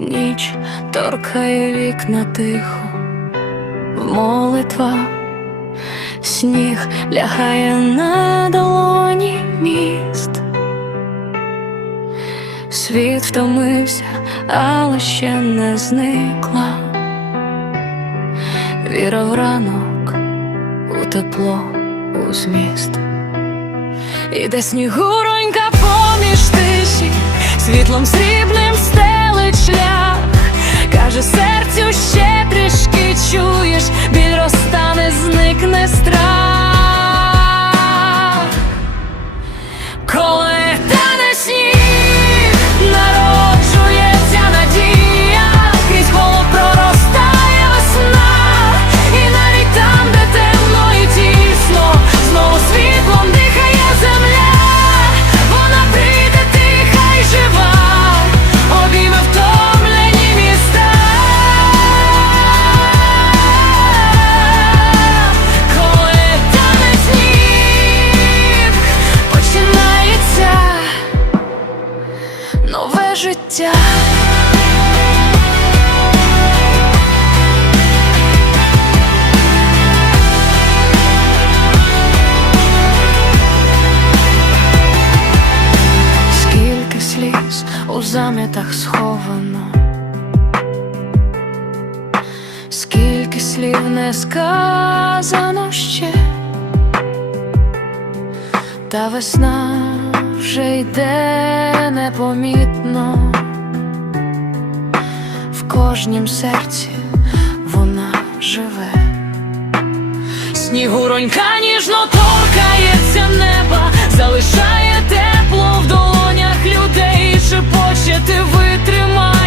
ніч торкає вікна тихо, молитва, сніг лягає на долоні міст. Світ втомився, але ще не зникла. Віра в ранок, у тепло, у зміст. Іде снігуронька поміж тиші, світлом срібним стелить життя. Скільки сліз у зам'ятах сховано, скільки слів не сказано ще, та весна вже йде непомітно, в кожнім серці вона живе. Снігуронька ніжно торкається неба, залишає тепло в долонях людей, шепоче ти витримаєш,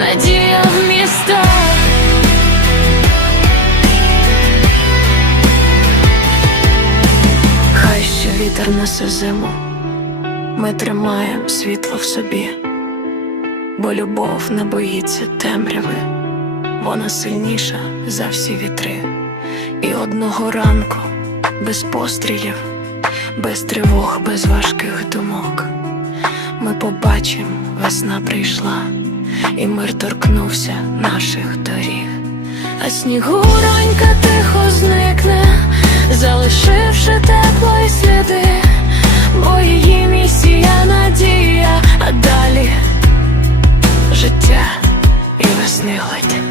надія в міста. Хай ще вітер несе зиму, ми тримаємо світло в собі, бо любов не боїться темряви, вона сильніша за всі вітри. І одного ранку, без пострілів, без тривог, без важких думок, ми побачимо, весна прийшла, і мир торкнувся наших доріг. А снігуронька тихо зникне, залишивши тепло й сліди, бо її місія надія, а далі життя і весни ледь.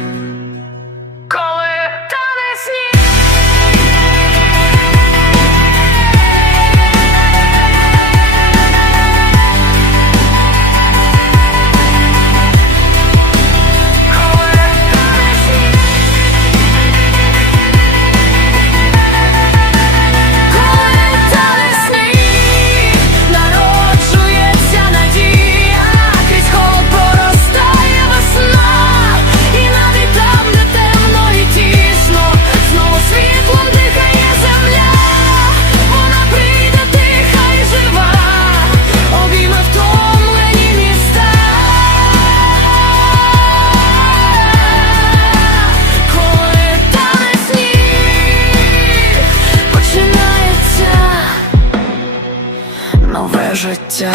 нове життя.